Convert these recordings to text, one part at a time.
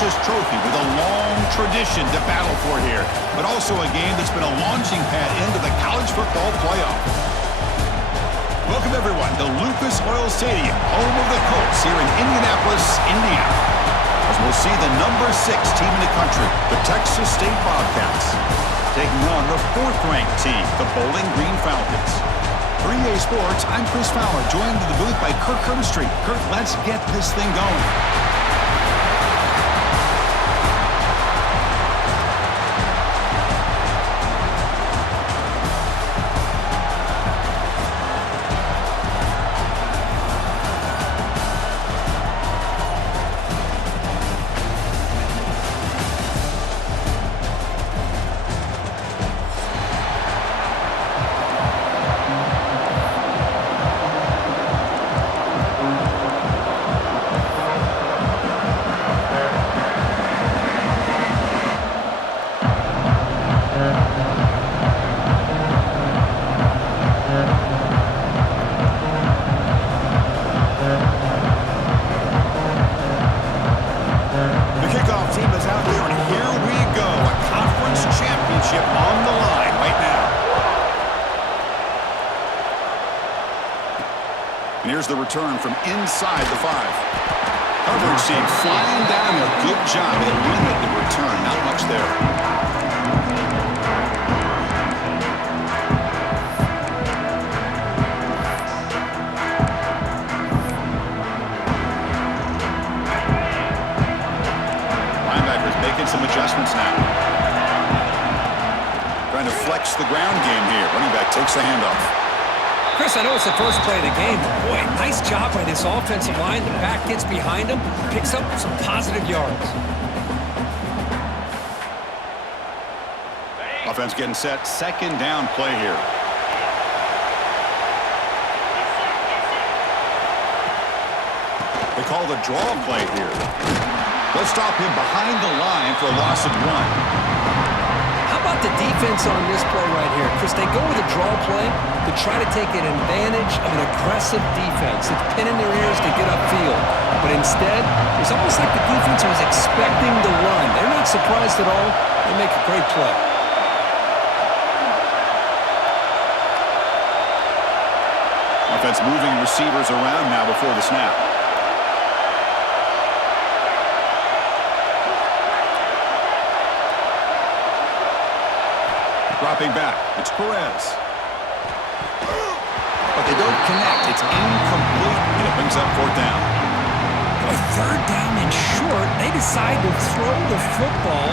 prestigious trophy with a long tradition to battle for here, but also a game that's been a launching pad into the college football playoff. Welcome, everyone, to Lucas Oil Stadium, home of the Colts here in Indianapolis, Indiana. As we'll see the number 6 team in the country, the Texas State Bobcats, taking on the 4th-ranked team, the Bowling Green Falcons. For EA Sports, I'm Chris Fowler, joined in the booth by Kirk Herbstreit. Kirk, let's get this thing going. Here's the return from inside the 5. Coverage team flying down there. Good job. They limit the return. Not much there. Linebackers making some adjustments now. Trying to flex the ground game here. Running back takes the handoff. Chris, I know it's the first play of the game, but boy, nice job by this offensive line. The back gets behind him, picks up some positive yards. Offense getting set. 2nd down play here. They call the draw play here. They'll stop him behind the line for a loss of 1. How about the defense on this play right here? Chris, they go with a draw play to try to take an advantage of an aggressive defense. It's pinning their ears to get upfield. But instead, it's almost like the defense was expecting the run. They're not surprised at all. They make a great play. Offense moving receivers around now before the snap. Dropping back, it's Perez. But they don't connect. It's incomplete, and it brings up 4th down. A 3rd down and short. They decide to throw the football,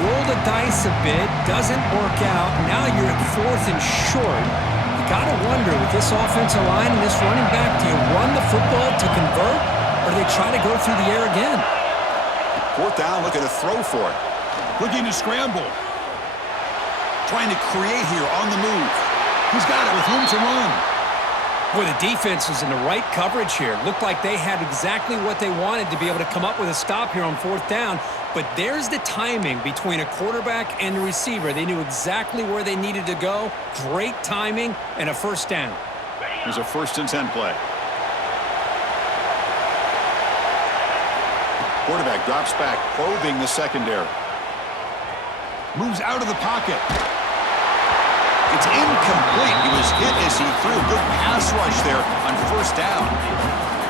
roll the dice a bit, doesn't work out. Now you're at 4th and short. You got to wonder, with this offensive line and this running back, do you run the football to convert, or do they try to go through the air again? 4th down, looking to throw for it. Looking to scramble. Trying to create here on the move. He's got it with room to run. Boy, the defense is in the right coverage here. Looked like they had exactly what they wanted to be able to come up with a stop here on 4th down. But there's the timing between a quarterback and the receiver. They knew exactly where they needed to go. Great timing and a 1st down. Here's a 1st and 10 play. Quarterback drops back, probing the secondary. Moves out of the pocket. It's incomplete. He was hit as he threw. Good pass rush there on 1st down.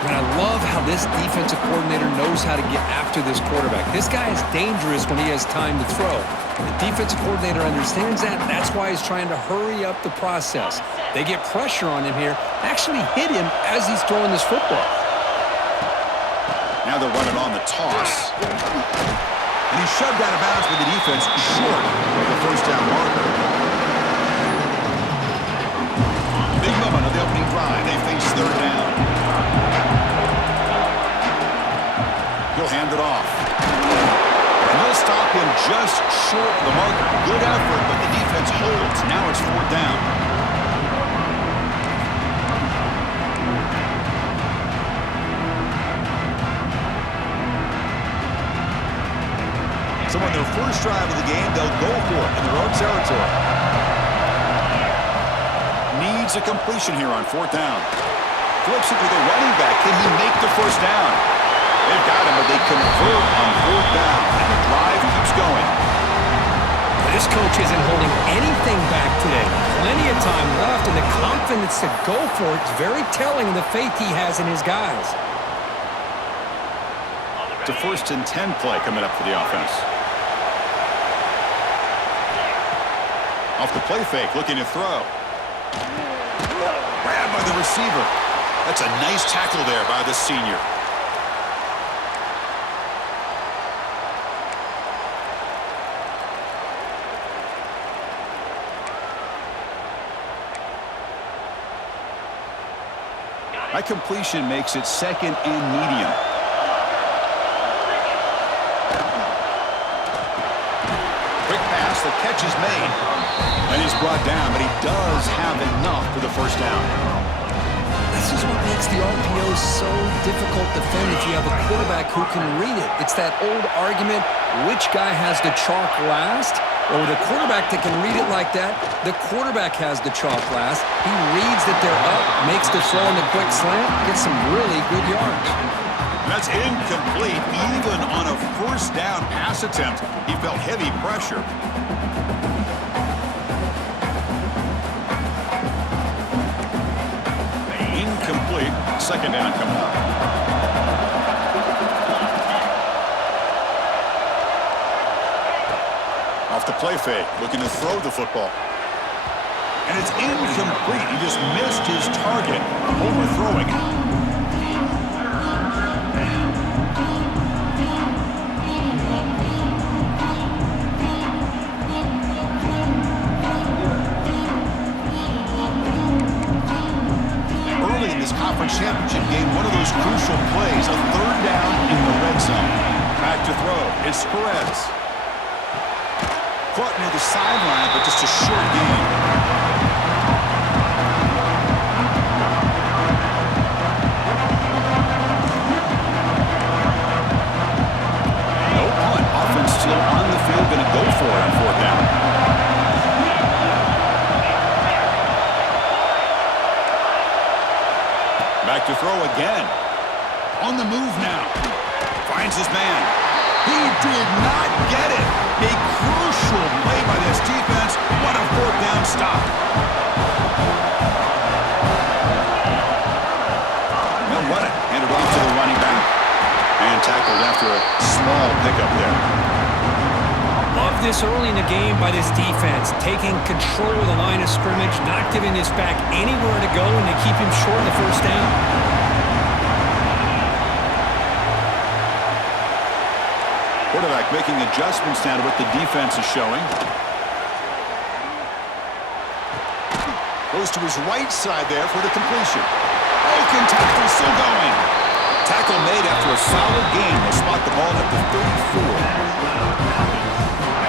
And I love how this defensive coordinator knows how to get after this quarterback. This guy is dangerous when he has time to throw. The defensive coordinator understands that. That's why he's trying to hurry up the process. They get pressure on him here, actually hit him as he's throwing this football. Now they're running on the toss. And he's shoved out of bounds with the defense short of the 1st down marker. Big moment of the opening drive. They face 3rd down. He'll hand it off. And they'll stop him just short of the marker. Good effort, but the defense holds. Now it's 4th down. So on their first drive of the game, they'll go for it in their own territory. Needs a completion here on 4th down. Flips it to the running back. Can he make the 1st down? They've got him, but they convert on fourth down, and the drive keeps going. This coach isn't holding anything back today. Plenty of time left, and the confidence to go for it is very telling of the faith he has in his guys. It's a 1st and 10 play coming up for the offense. Off the play fake, looking to throw. Grabbed by the receiver. That's a nice tackle there by the senior. That completion makes it 2nd and medium. Quick pass, the catch is made. And he's brought down, but he does have enough for the 1st down. This is what makes the RPO so difficult to defend if you have a quarterback who can read it. It's that old argument, which guy has the chalk last? Or the quarterback that can read it like that, the quarterback has the chalk last. He reads that they're up, makes the throw in the quick slant, gets some really good yards. That's incomplete. Even on a 1st down pass attempt, he felt heavy pressure. Incomplete. 2nd down coming up. Off the play fake, looking to throw the football. And it's incomplete. He just missed his target, overthrowing it. Early in this conference championship game, one of those crucial plays, a 3rd down in the red zone. Back to throw. It's Perez. Caught near the sideline, but just a short gain. No punt. Offense still on the field, going to go for it on 4th down. Back to throw again. On the move now. Finds his man. He did not get it. A crucial play by this defense. What a 4th down stop. They'll run it. Hand it off to the running back. And tackled after a small pickup there. Love this early in the game by this defense. Taking control of the line of scrimmage, not giving this back anywhere to go, and they keep him short of the 1st down. Quarterback making adjustments now to what the defense is showing. Goes to his right side there for the completion. Oaken tackle still going. Tackle made after a solid game. They'll spot the ball at the 34.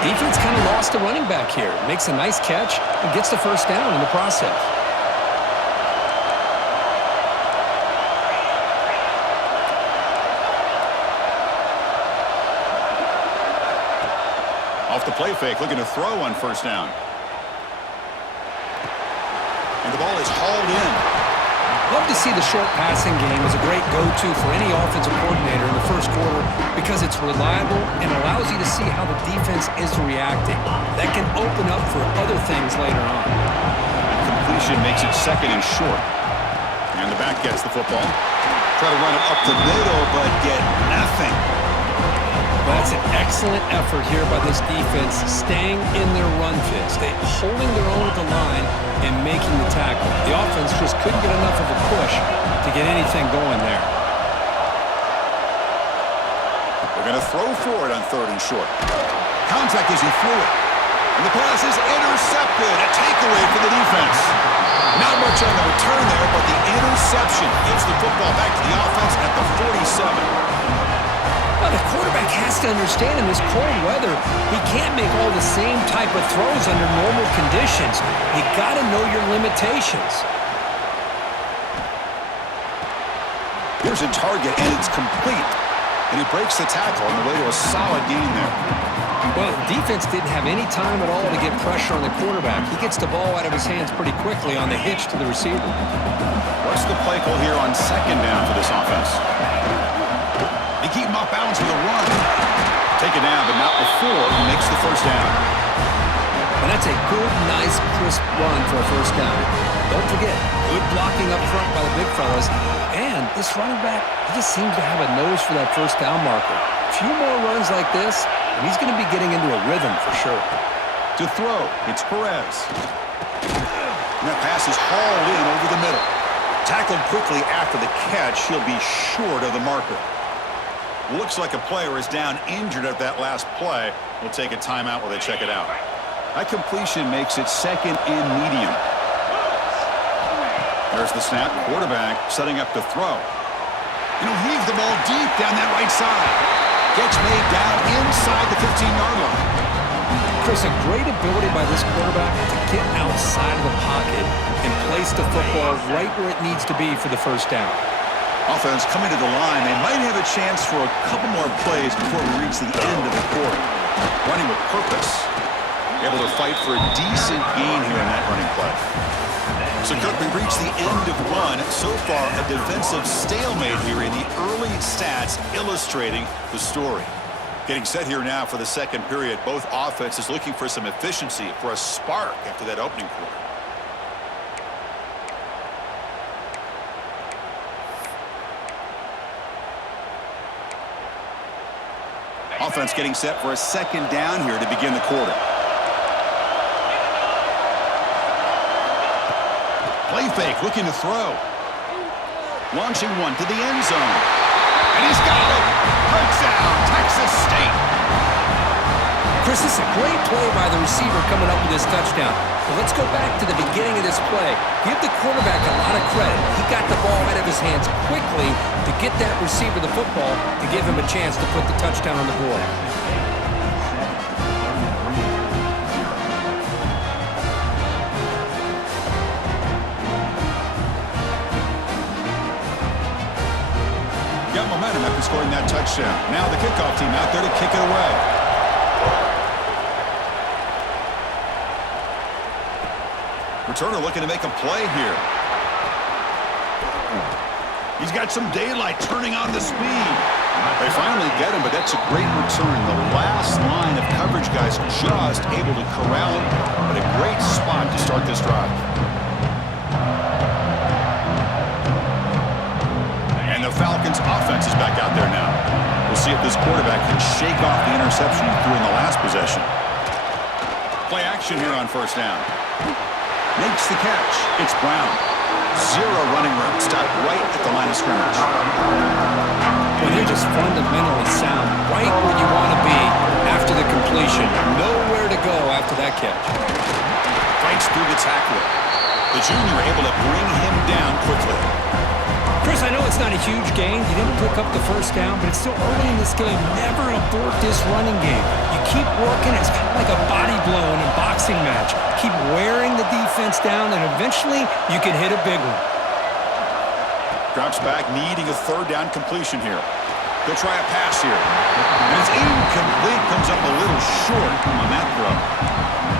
Defense kind of lost a running back here. Makes a nice catch and gets the 1st down in the process. Off the play fake, looking to throw on 1st down. And the ball is hauled in. Love to see the short passing game as a great go-to for any offensive coordinator in the 1st quarter because it's reliable and allows you to see how the defense is reacting. That can open up for other things later on. And completion makes it 2nd and short. And the back gets the football. Try to run it up the middle, but get nothing. Well, that's an excellent effort here by this defense, staying in their run fits. They holding their own at the line and making the tackle. The offense just couldn't get enough of a push to get anything going there. They're going to throw for it on 3rd and short. Contact as he threw it. And the pass is intercepted. A takeaway for the defense. Not much on the return there, but the interception gives the football back to the offense at the 47. Well, the quarterback has to understand in this cold weather, he can't make all the same type of throws under normal conditions. You got to know your limitations. Here's a target, and it's complete. And he breaks the tackle on the way to a solid gain there. Well, the defense didn't have any time at all to get pressure on the quarterback. He gets the ball out of his hands pretty quickly on the hitch to the receiver. What's the play call here on 2nd down for this offense? He bounds with a run. Take it down, but not before he makes the first down. And that's a good, nice, crisp run for a first down. Don't forget, good blocking up front by the big fellas. And this running back, he just seems to have a nose for that first down marker. A few more runs like this, and he's going to be getting into a rhythm for sure. To throw, it's Perez. And that pass is hauled in over the middle. Tackled quickly after the catch, he'll be short of the marker. Looks like a player is down injured at that last play. We'll take a timeout while they check it out. That completion makes it second and medium. There's the snap. Quarterback setting up to throw. And he'll heave the ball deep down that right side. Gets made down inside the 15-yard line. Chris, a great ability by this quarterback to get outside of the pocket and place the football right where it needs to be for the first down. Offense coming to the line. They might have a chance for a couple more plays before we reach the end of the quarter. Running with purpose. Able to fight for a decent gain here in that running play. So, Kirk, we reached the end of one. So far, a defensive stalemate here in the early stats illustrating the story. Getting set here now for the second period. Both offenses looking for some efficiency, for a spark after that opening quarter. Offense getting set for a second down here to begin the quarter. Play fake, looking to throw. Launching one to the end zone. And he's got it. Touchdown, Texas State. Chris, this is a great play by the receiver coming up with this touchdown. But let's go back to the beginning of this play. Give the quarterback a lot of credit. He got the ball out of his hands quickly to get that receiver the football to give him a chance to put the touchdown on the board. Got momentum after scoring that touchdown. Now the kickoff team out there to kick it away. Returner looking to make a play here. He's got some daylight turning on the speed. They finally get him, but that's a great return. The last line of coverage guys just able to corral him, but a great spot to start this drive. And the Falcons offense is back out there now. We'll see if this quarterback can shake off the interception he threw in the last possession. Play action here on first down. Makes the catch. It's Brown. Zero running room. Stopped right at the line of scrimmage. Well, they're just fundamentally sound. Right where you want to be after the completion. Nowhere to go after that catch. Fights through the tackler. The junior able to bring him down quickly. Chris, I know it's not a huge gain. You didn't pick up the first down, but it's still early in this game. Never abort this running game. You keep working. It's kind of like a body blow in a boxing match. Keep wearing the defense down, and eventually you can hit a big one. Drops back, needing a third down completion here. They'll try a pass here. And it's incomplete. Comes up a little short on that throw.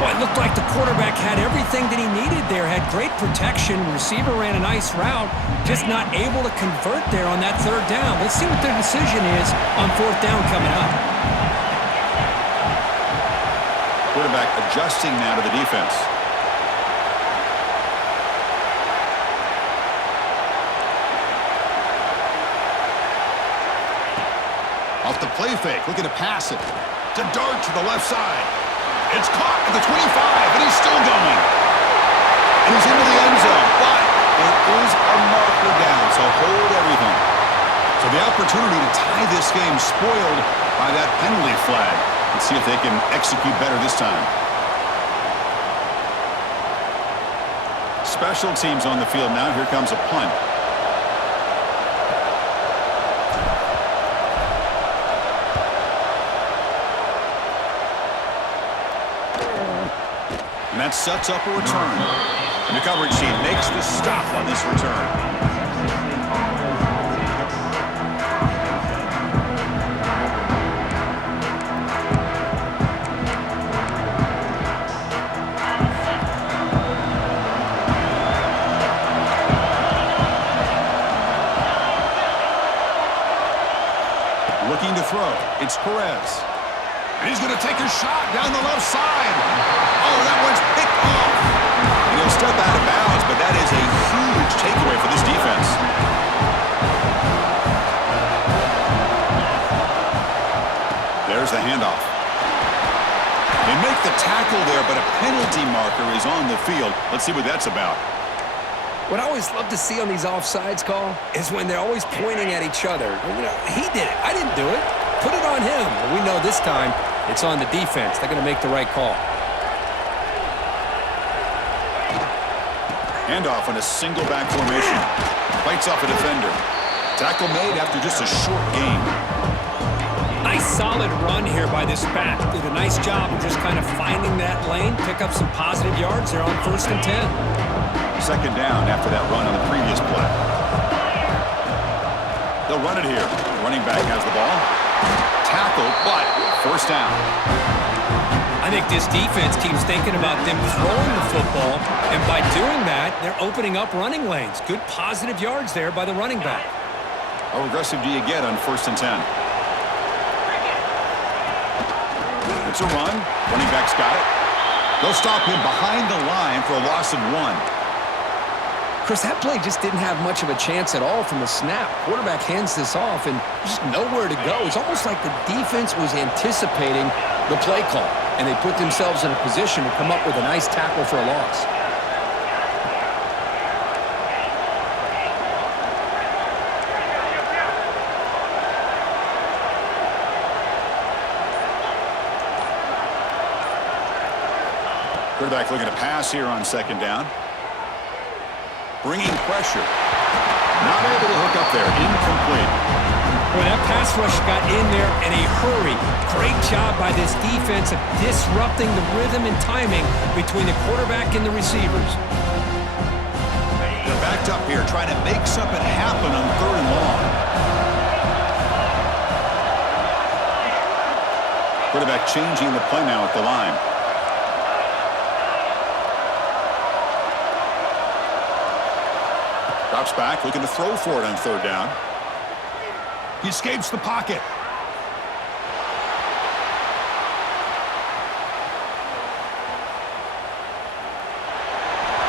Well, it looked like the quarterback had everything that he needed there. Had great protection. Receiver ran a nice route. Just not able to convert there on that third down. Let's see what their decision is on fourth down coming up. Quarterback adjusting now to the defense. Off the play fake, looking to pass it. To dart to the left side. It's caught at the 25, and he's still going. And he's into the end zone, but there is a marker down, so hold everything. So the opportunity to tie this game spoiled by that penalty flag. Let's see if they can execute better this time. Special teams on the field now. Here comes a punt. And that sets up a return. And the coverage team makes the stop on this return. Looking to throw. It's Perez. And he's going to take a shot down the left side. Oh, that one's picked off. And he'll step out of bounds, but that is a huge takeaway for this defense. There's the handoff. They make the tackle there, but a penalty marker is on the field. Let's see what that's about. What I always love to see on these offsides call is when they're always pointing at each other. You know, he did it. I didn't do it. Put it on him. We know this time it's on the defense. They're going to make the right call. Handoff in a single back formation. Fights off a defender. Tackle made after just a short gain. Nice solid run here by this back. Did a nice job of just kind of finding that lane, pick up some positive yards there on 1st and 10. Second down after that run on the previous play. They'll run it here. Running back has the ball. Tackle, but first down. I think this defense keeps thinking about them throwing the football, and by doing that, they're opening up running lanes. Good positive yards there by the running back. How aggressive do you get on 1st and 10? It's a run. Running back's got it. They'll stop him behind the line for a loss of 1. Chris, that play just didn't have much of a chance at all from the snap. Quarterback hands this off, and just nowhere to go. It's almost like the defense was anticipating the play call, and they put themselves in a position to come up with a nice tackle for a loss. Quarterback looking to pass here on 2nd down. Bringing pressure. Not able to hook up there. Incomplete. Boy, that pass rush got in there in a hurry. Great job by this defense of disrupting the rhythm and timing between the quarterback and the receivers. They're backed up here trying to make something happen on 3rd and long. Quarterback changing the play now at the line. Drops back, looking to throw for it on 3rd down. He escapes the pocket.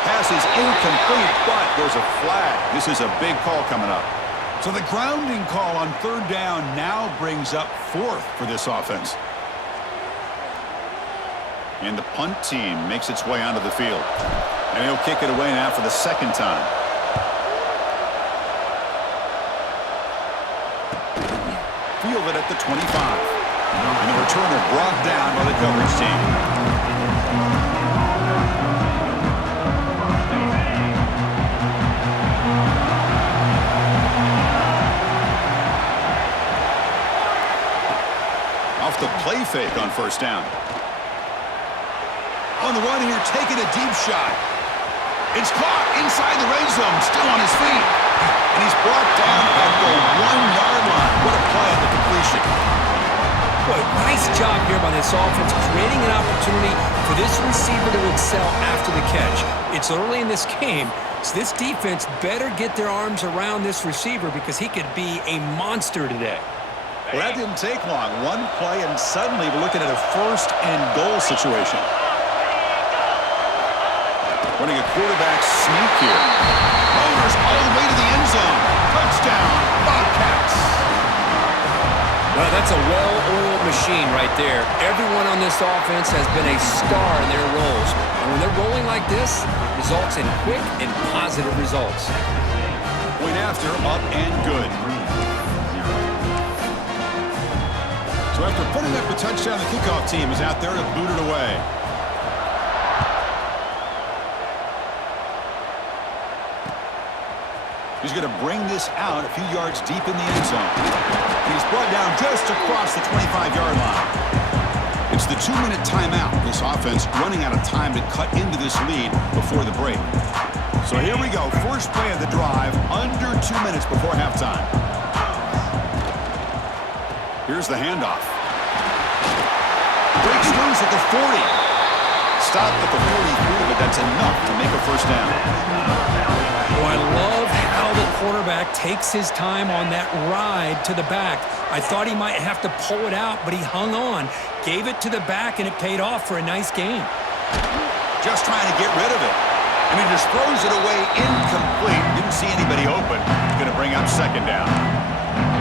Pass is incomplete, but there's a flag. This is a big call coming up. So the grounding call on 3rd down now brings up 4th for this offense. And the punt team makes its way onto the field. And he'll kick it away now for the 2nd time. Fielded at the 25. And the returner brought down by the coverage team. Off the play fake on 1st down. On the run here, taking a deep shot. It's caught inside the red zone, still on his feet. And he's brought down at the 1-yard line. What a play on the completion. Boy, nice job here by this offense, creating an opportunity for this receiver to excel after the catch. It's early in this game, so this defense better get their arms around this receiver because he could be a monster today. Well, that didn't take long. One play, and suddenly we're looking at a 1st and goal situation. Running a quarterback sneak here. Motors all the way to the end zone. Touchdown, Bobcats. Well, that's a well-oiled machine right there. Everyone on this offense has been a star in their roles. And when they're rolling like this, it results in quick and positive results. Point after, up and good. So after putting up a touchdown, the kickoff team is out there to boot it away. He's going to bring this out a few yards deep in the end zone. He's brought down just across the 25-yard line. It's the 2-minute timeout. This offense running out of time to cut into this lead before the break. So here we go. First play of the drive, under 2 minutes before halftime. Here's the handoff. Breaks loose at the 40. Stop at the 43, but that's enough to make a first down. Oh, I love how the quarterback takes his time on that ride to the back. I thought he might have to pull it out, but he hung on, gave it to the back, and it paid off for a nice gain. Just trying to get rid of it. And he just throws it away incomplete. Didn't see anybody open. It's going to bring up second down.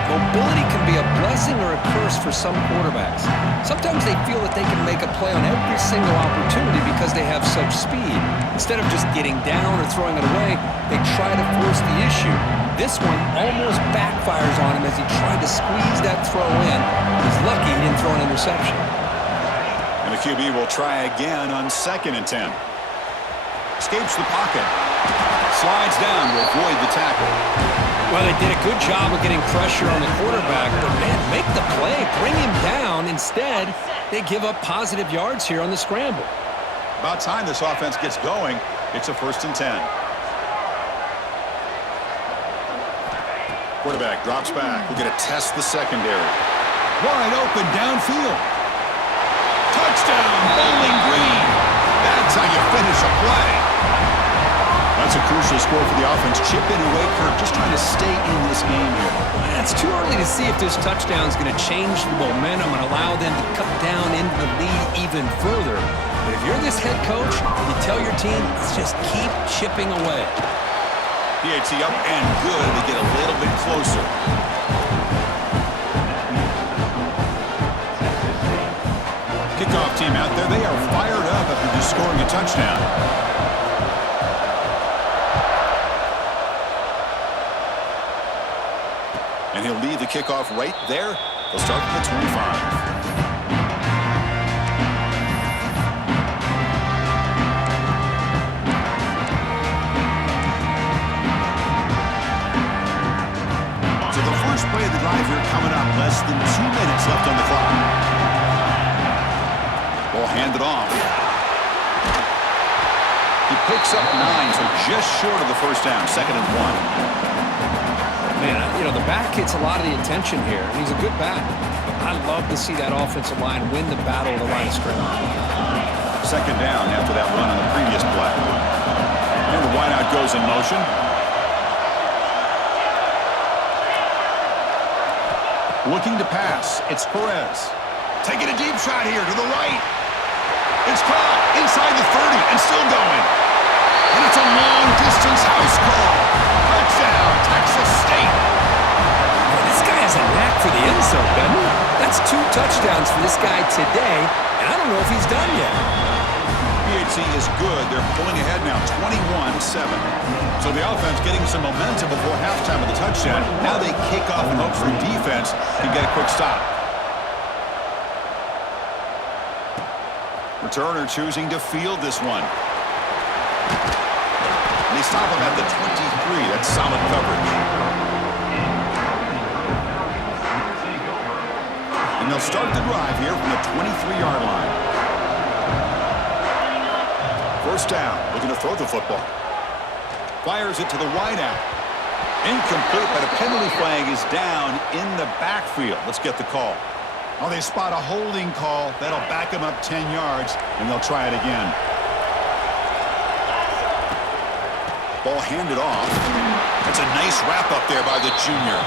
Mobility can be a blessing or a curse for some quarterbacks. Sometimes they feel that they can make a play on every single opportunity because they have such speed. Instead of just getting down or throwing it away, they try to force the issue. This one almost backfires on him as he tried to squeeze that throw in. He's lucky he didn't throw an interception. And the QB will try again on 2nd and 10. Escapes the pocket. Slides down to avoid the tackle. Well, they did a good job of getting pressure on the quarterback, but man, make the play, bring him down. Instead, they give up positive yards here on the scramble. About time this offense gets going. It's a 1st and 10. Quarterback drops back. We're going to test the secondary. Wide open downfield. Touchdown, Bowling Green. That's how you finish a play. That's a crucial score for the offense. Chip in away curve, just trying to stay in this game here. It's too early to see if this touchdown is going to change the momentum and allow them to cut down into the lead even further. But if you're this head coach, you tell your team, just keep chipping away. PAT up and good to get a little bit closer. Kickoff team out there, they are fired up after just scoring a touchdown. And he'll lead the kickoff right there. They'll start from the 25. So the first play of the drive here coming up. Less than 2 minutes left on the clock. Ball handed off. He picks up 9, so just short of the first down. 2nd and 1. Man, you know, the back gets a lot of the attention here, and he's a good back. But I love to see that offensive line win the battle of the line of scrimmage. 2nd down after that run on the previous play. And the wideout goes in motion. Looking to pass. It's Perez. Taking a deep shot here to the right. It's caught inside the 30 and still going. And it's a long-distance house call. Touchdown, Texas State. Well, this guy has a knack for the end zone, doesn't he? That's 2 touchdowns for this guy today, and I don't know if he's done yet. PHC is good. They're pulling ahead now, 21-7. So the offense getting some momentum before halftime of the touchdown. Now they kick off and hope for defense can get a quick stop. Returner choosing to field this one. And they stop him at the 23. That's solid coverage. And they'll start the drive here from the 23-yard line. First down, looking to throw the football. Fires it to the wideout. Incomplete, but a penalty flag is down in the backfield. Let's get the call. Oh, they spot a holding call. That'll back them up 10 yards, and they'll try it again. Ball handed off. That's a nice wrap up there by the junior.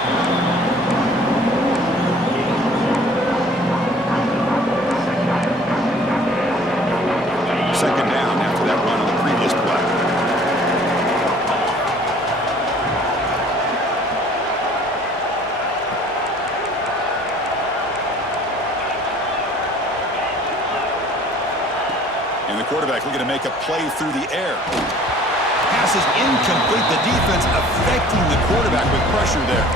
Second down after that run on the previous play. And the quarterback looking to make a play through the air. Pass is incomplete. The defense affecting the quarterback with pressure there.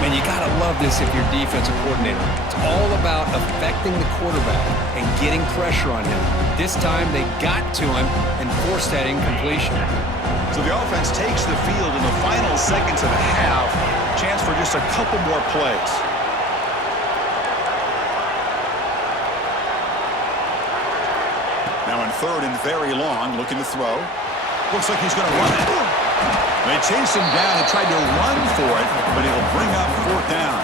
Man, you got to love this if you're defensive coordinator. It's all about affecting the quarterback and getting pressure on him. This time, they got to him and forced that incompletion. So the offense takes the field in the final seconds of the half. Chance for just a couple more plays. Now in 3rd and very long, looking to throw. Looks like he's going to run it. They chased him down and tried to run for it, but it'll bring up 4th down.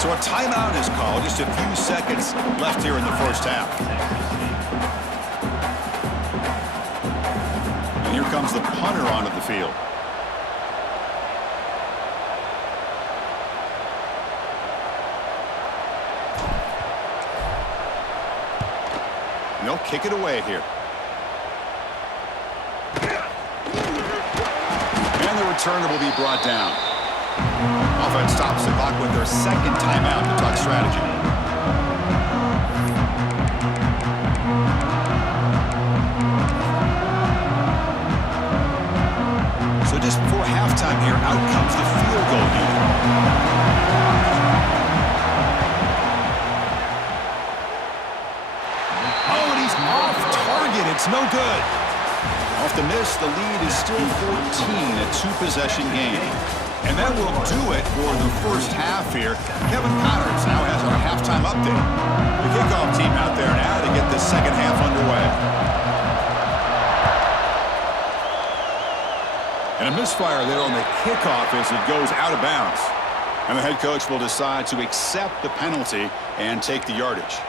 So a timeout is called. Just a few seconds left here in the first half. And here comes the punter onto the field. And they'll kick it away here. And the returner will be brought down. Offense stops the clock with their second timeout to talk strategy. So just before halftime here, out comes the field goal unit. Oh, and he's off target. It's no good. Off the miss, the lead is still 14, a two-possession game. And that will do it for the first half here. Kevin Connors now has our halftime update. The kickoff team out there now to get the second half underway. And a misfire there on the kickoff as it goes out of bounds. And the head coach will decide to accept the penalty and take the yardage.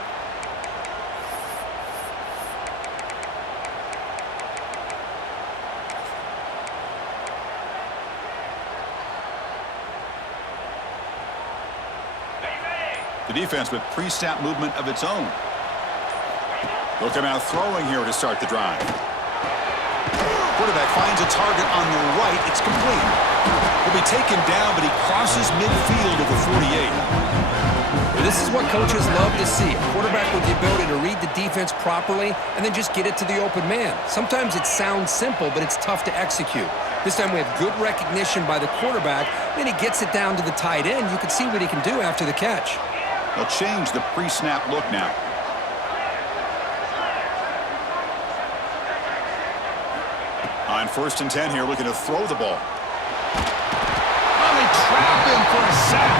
The defense with pre-snap movement of its own. They'll come out throwing here to start the drive. Quarterback finds a target on the right. It's complete. He'll be taken down, but he crosses midfield at the 48. This is what coaches love to see. A quarterback with the ability to read the defense properly and then just get it to the open man. Sometimes it sounds simple, but it's tough to execute. This time we have good recognition by the quarterback. Then he gets it down to the tight end. You can see what he can do after the catch. They'll change the pre-snap look now. On 1st and 10 here, looking to throw the ball. Oh, they trap him for a sack.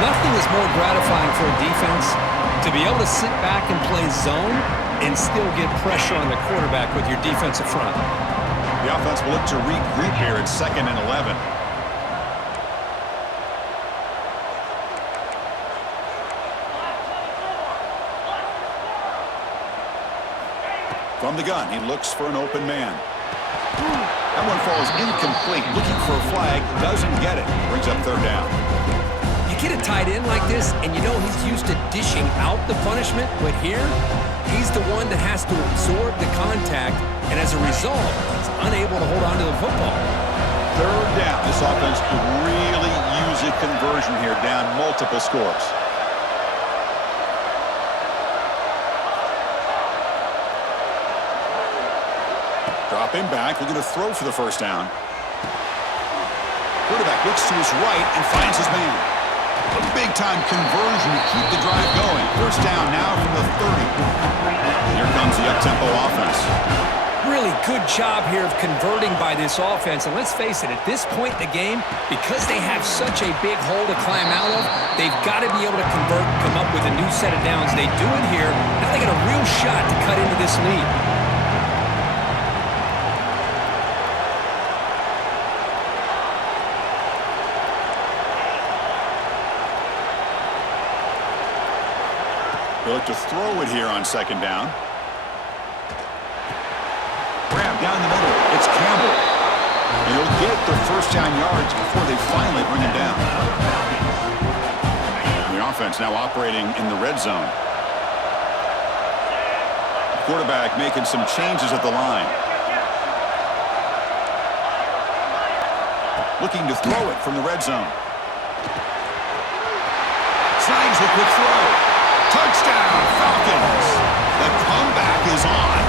Nothing is more gratifying for a defense to be able to sit back and play zone and still get pressure on the quarterback with your defensive front. The offense will look to regroup here at 2nd and 11. From the gun, he looks for an open man. That one falls incomplete. Looking for a flag, doesn't get it. Brings up 3rd down. You get a tight end like this, and you know he's used to dishing out the punishment, but here, he's the one that has to absorb the contact, and as a result, he's unable to hold on to the football. 3rd down. This offense could really use a conversion here, down multiple scores. Dropping back, looking to throw for the 1st down. Quarterback looks to his right and finds his man. A big-time conversion to keep the drive going. 1st down now from the 30. Here comes the up-tempo offense. Really good job here of converting by this offense. And let's face it, at this point in the game, because they have such a big hole to climb out of, they've got to be able to convert and come up with a new set of downs. They do it here. Now they got a real shot to cut into this lead. They look to throw it here on 2nd down. Grab down the middle. It's Campbell. And he'll get the 1st down yards before they finally bring him down. And the offense now operating in the red zone. The quarterback making some changes at the line. Looking to throw it from the red zone. Slides the quick throw. Touchdown, Falcons. The comeback is on.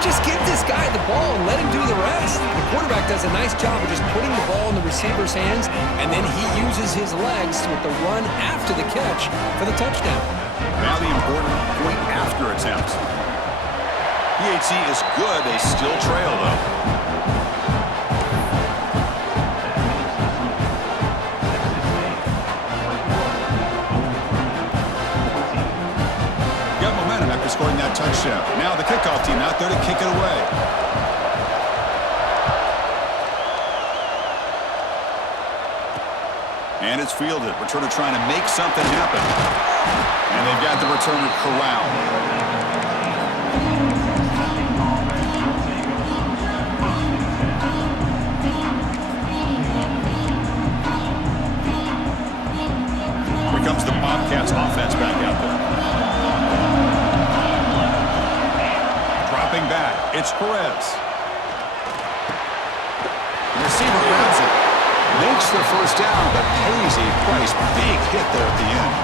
Just give this guy the ball and let him do the rest. The quarterback does a nice job of just putting the ball in the receiver's hands, and then he uses his legs with the run after the catch for the touchdown. Now the important point after attempt. PHC is good. They still trail, though. Scoring that touchdown. Now the kickoff team out there to kick it away. And it's fielded. Returner trying to make something happen. And they've got the returner corralled. Here comes the Bobcats offense back out there. It's Perez. The receiver grabs it. Makes the first down, but pays a price. Big hit there at the end.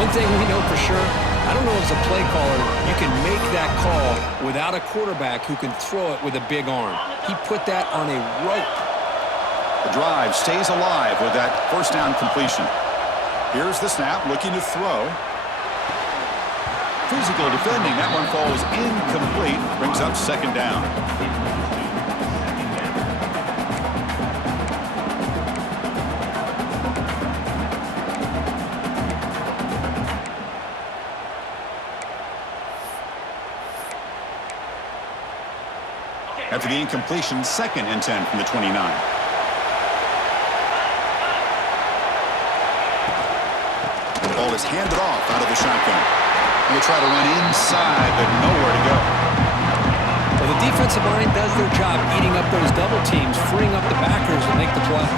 One thing we know for sure, I don't know as a play caller, you can make that call without a quarterback who can throw it with a big arm. He put that on a rope. The drive stays alive with that first down completion. Here's the snap, looking to throw. Physical defending, that one falls incomplete, brings up second down. After the incompletion, 2nd and 10 from the 29. The ball is handed off out of the shotgun. They try to run inside, but nowhere to go. Well, the defensive line does their job eating up those double teams, freeing up the backers to make the play.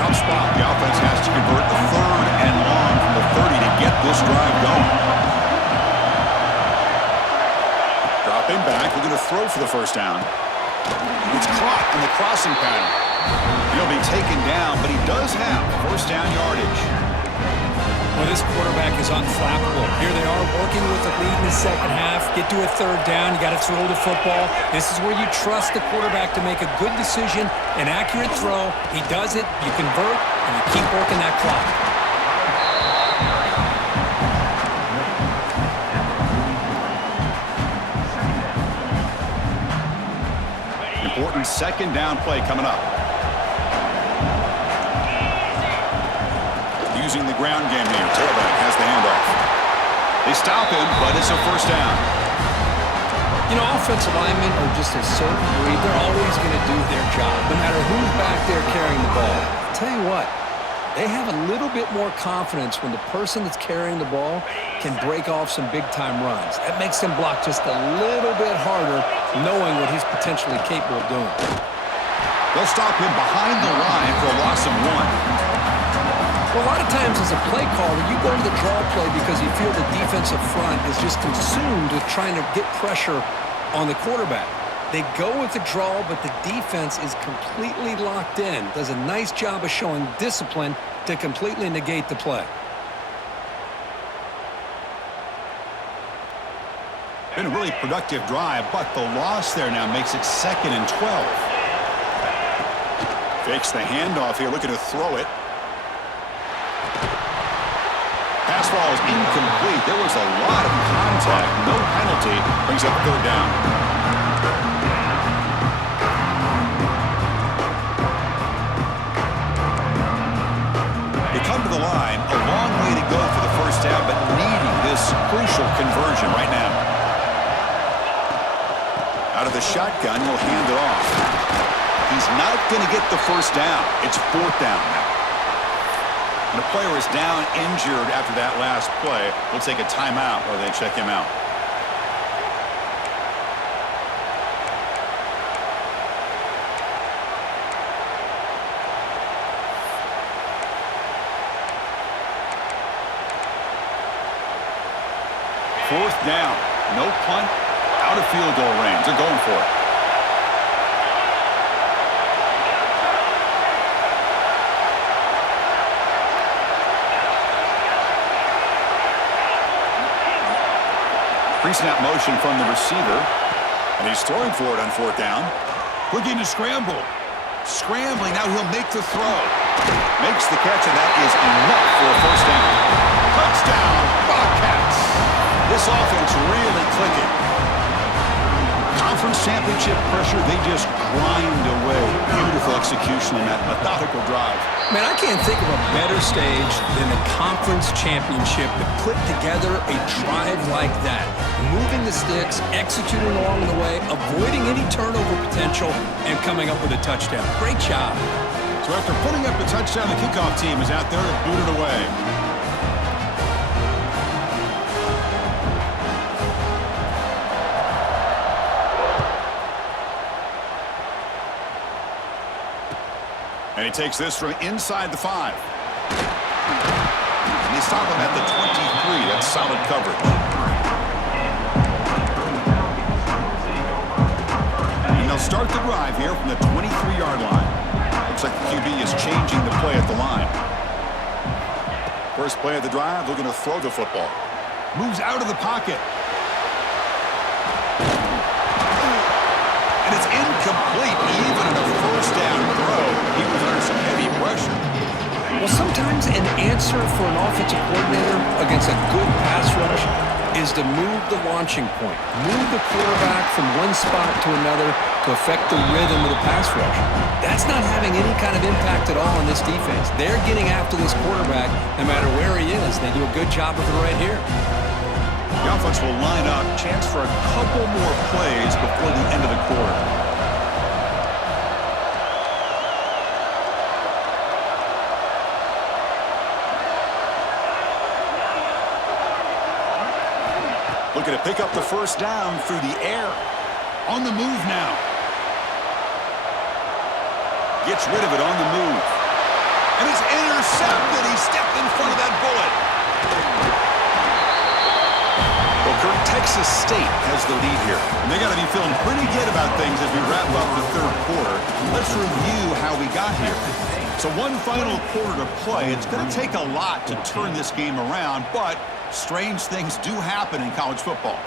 Tough spot. The offense has to convert the 3rd and long from the 30 to get this drive going. Dropping back, looking to throw for the first down. It's caught in the crossing pattern. He'll be taken down, but he does have first down yardage. Well, this quarterback is unflappable. Here they are working with the lead in the second half. Get to a 3rd down. You got to throw the football. This is where you trust the quarterback to make a good decision, an accurate throw. He does it. You convert, and you keep working that clock. Important second down play coming up. Using the ground game here. Tailback has the handoff. They stop him, but it's a first down. You know, offensive linemen are just a certain breed. They're always going to do their job, no matter who's back there carrying the ball. I'll tell you what, they have a little bit more confidence when the person that's carrying the ball can break off some big-time runs. That makes them block just a little bit harder, knowing what he's potentially capable of doing. They'll stop him behind the line for a loss of 1. Well, a lot of times as a play caller, you go to the draw play because you feel the defensive front is just consumed with trying to get pressure on the quarterback. They go with the draw, but the defense is completely locked in. Does a nice job of showing discipline to completely negate the play. Been a really productive drive, but the loss there now makes it 2nd and 12. Fakes the handoff here, looking to throw it. Pass ball is incomplete. There was a lot of contact. No penalty. Brings up 3rd down. They come to the line. A long way to go for the first down, but needing this crucial conversion right now. Out of the shotgun, he'll hand it off. He's not going to get the first down. It's 4th down now. And the player is down injured after that last play. We'll take a timeout while they check him out. Fourth down. No punt. Out of field goal range. They're going for it. Pre-snap motion from the receiver. And he's throwing for it on 4th down. Looking to scramble. Scrambling. Now he'll make the throw. Makes the catch, and that is enough for a first down. Touchdown, Bobcats. This offense really clicking. Conference championship pressure, they just grind away. Beautiful execution in that methodical drive. Man, I can't think of a better stage than the conference championship to put together a drive like that. Moving the sticks, executing along the way, avoiding any turnover potential, and coming up with a touchdown. Great job. So after putting up a touchdown, the kickoff team is out there to boot it away. And he takes this from inside the 5. And they stop him at the 23. That's solid coverage. And they'll start the drive here from the 23-yard line. Looks like the QB is changing the play at the line. First play of the drive, looking to throw the football. Moves out of the pocket. And it's incomplete, even in a first down throw. He was under some heavy pressure. Well, sometimes an answer for an offensive coordinator against a good pass rush is to move the launching point. Move the quarterback from one spot to another to affect the rhythm of the pass rush. That's not having any kind of impact at all on this defense. They're getting after this quarterback no matter where he is. They do a good job of it right here. The offense will line up. Chance for a couple more plays before the end of the quarter. Looking to pick up the first down through the air. On the move now. Gets rid of it on the move. And it's intercepted. He stepped in front of that bullet. Well, Kirk, Texas State has the lead here. And they got to be feeling pretty good about things as we wrap up the third quarter. Let's review how we got here. So one final quarter to play. It's going to take a lot to turn this game around, but strange things do happen in college football.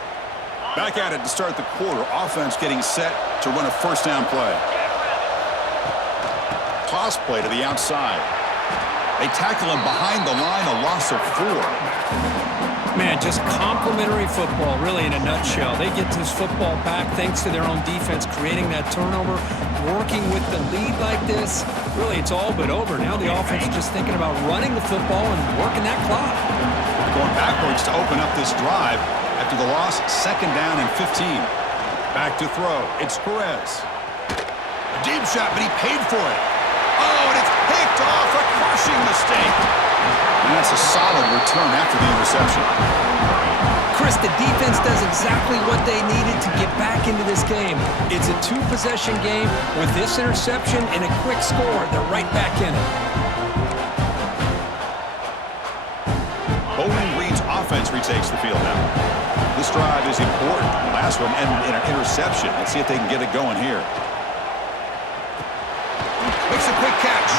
Back at it to start the quarter. Offense getting set to run a first down play. Toss play to the outside. They tackle him behind the line, a loss of 4. Man, just complimentary football, really, in a nutshell. They get this football back thanks to their own defense, creating that turnover, working with the lead like this. Really, it's all but over. Now the offense is just thinking about running the football and working that clock. Going backwards to open up this drive after the loss, second down and 15. Back to throw. It's Perez. A deep shot, but he paid for it. Oh, and it's picked off. A crushing mistake. And that's a solid return after the interception. Chris, the defense does exactly what they needed to get back into this game. It's a 2-possession game. With this interception and a quick score, they're right back in it. Bowling Green's offense retakes the field now. This drive is important. Last one ended in an interception. Let's see if they can get it going here. Makes a quick catch.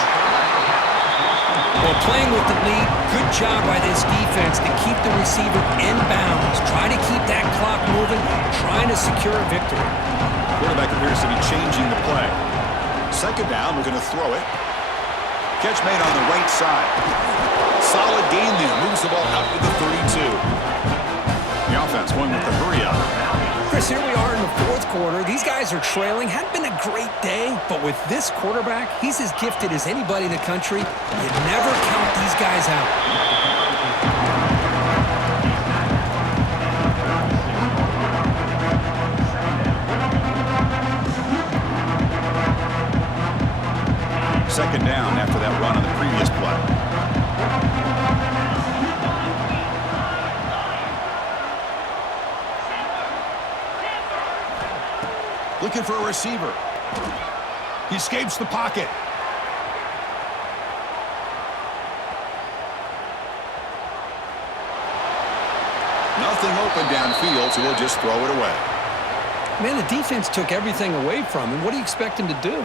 Well, playing with the lead, good job by this defense to keep the receiver in bounds. Try to keep that clock moving, trying to secure a victory. Quarterback appears to be changing the play. Second down, we're going to throw it. Catch made on the right side. Solid gain there. Moves the ball out to the 32. The offense going with the hurry up. Chris, here we are in the fourth quarter. These guys are trailing. Hadn't been a great day, but with this quarterback, he's as gifted as anybody in the country. You never count these guys out. Second down after that run on the previous play. Looking for a receiver. He escapes the pocket. Nothing open downfield, so he'll just throw it away. Man, the defense took everything away from him. What do you expect him to do?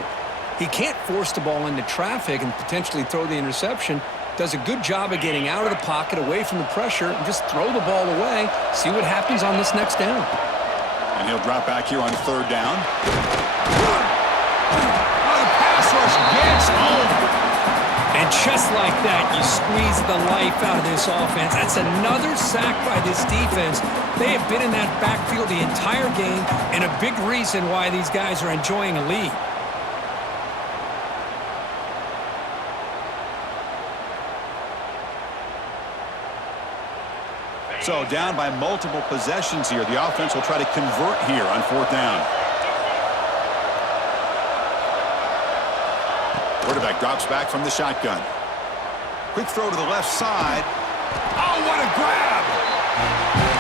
He can't force the ball into traffic and potentially throw the interception. Does a good job of getting out of the pocket, away from the pressure, and just throw the ball away. See what happens on this next down. And he'll drop back here on third down. Oh, the pass rush gets home. And just like that, you squeeze the life out of this offense. That's another sack by this defense. They have been in that backfield the entire game, and a big reason why these guys are enjoying a lead. So down by multiple possessions here. The offense will try to convert here on fourth down. Quarterback drops back from the shotgun. Quick throw to the left side. Oh, what a grab!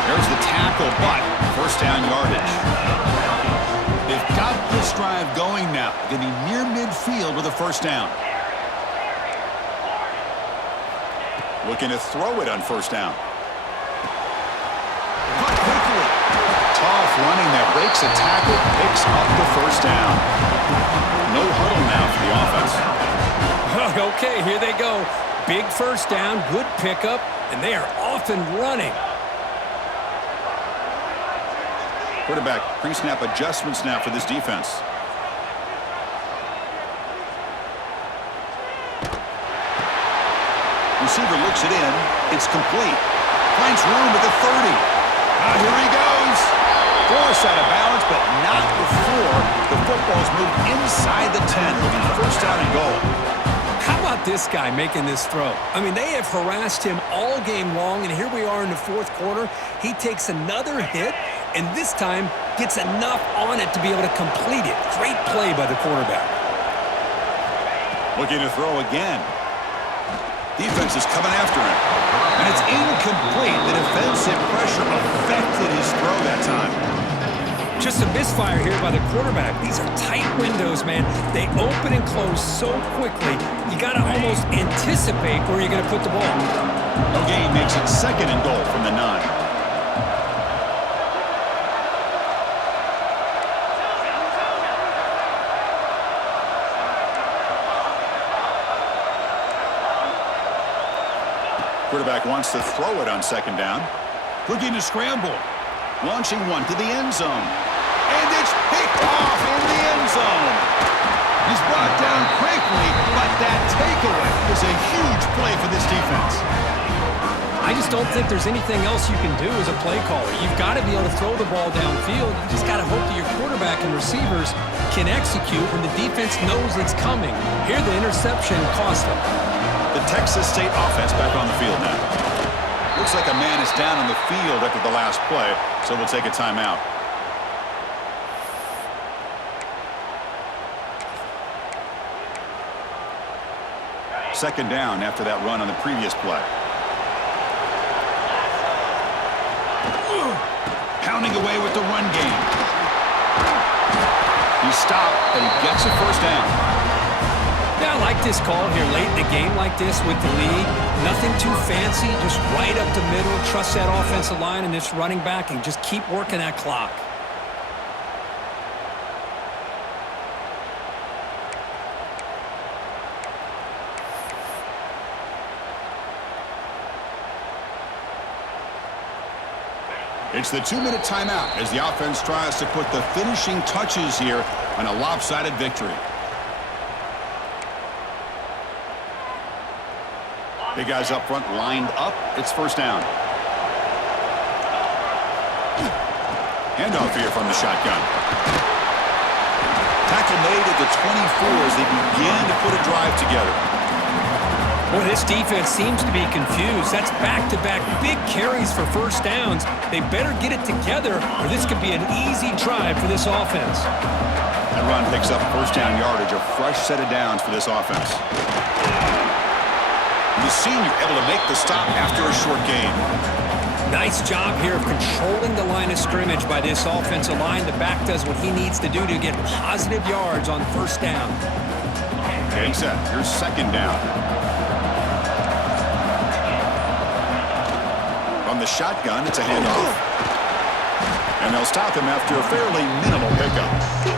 There's the tackle, but first down yardage. They've got this drive going now. Going to be near midfield with a first down. Looking to throw it on first down. Caught quickly. Tough running that breaks a tackle, picks up the first down. No huddle now for the offense. Okay, here they go. Big first down, good pickup, and they are off and running. Quarterback pre-snap adjustments now for this defense. Receiver looks it in. It's complete. Finds room at the 30. Here he goes. Forced out of bounds, but not before the football's moved inside the 10. It'll be first down and goal. How about this guy making this throw? I mean, they have harassed him all game long, and here we are in the fourth quarter. He takes another hit, and this time gets enough on it to be able to complete it. Great play by the quarterback. Looking to throw again. Defense is coming after him. And it's incomplete. The defensive pressure affected his throw that time. Just a misfire here by the quarterback. These are tight windows, man. They open and close so quickly, you got to almost anticipate where you're going to put the ball. No gain makes it second and goal from the 9. Quarterback wants to throw it on second down. Looking to scramble. Launching one to the end zone. And it's picked off in the end zone. He's brought down quickly, but that takeaway is a huge play for this defense. I just don't think there's anything else you can do as a play caller. You've got to be able to throw the ball downfield. You just got to hope that your quarterback and receivers can execute when the defense knows it's coming. Here, the interception cost them. The Texas State offense back on the field now. Looks like a man is down on the field after the last play, so we'll take a timeout. Second down after that run on the previous play. Pounding away with the run game. He stopped, and he gets a first down. Yeah, I like this call here late in the game like this with the lead. Nothing too fancy, just right up the middle. Trust that offensive line and this running back and just keep working that clock. It's the 2-minute timeout as the offense tries to put the finishing touches here on a lopsided victory. Big guys up front lined up. It's first down. Handoff here from the shotgun. Tackle made at the 24 as they begin to put a drive together. Boy, this defense seems to be confused. That's back-to-back big carries for first downs. They better get it together or this could be an easy drive for this offense. That run picks up first down yardage, a fresh set of downs for this offense. The senior able to make the stop after a short gain. Nice job here of controlling the line of scrimmage by this offensive line. The back does what he needs to do to get positive yards on first down. Getting set. Here's second down. From the shotgun, it's a handoff. And they'll stop him after a fairly minimal pickup.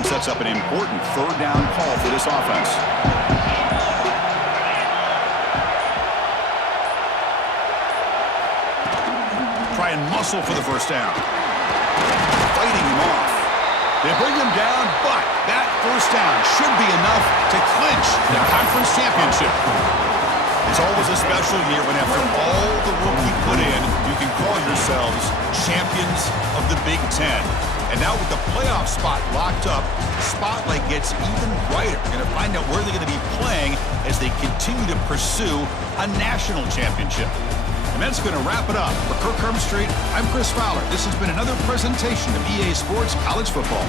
Sets up an important third down call for this offense. Try and muscle for the first down. Fighting him off. They bring him down, but that first down should be enough to clinch the conference championship. It's always a special year when after all the work you put in, you can call yourselves champions of the Big Ten. And now with the playoff spot locked up, the spotlight gets even brighter. We're going to find out where they're going to be playing as they continue to pursue a national championship. And that's going to wrap it up. For Kirk Street, I'm Chris Fowler. This has been another presentation of EA Sports College Football.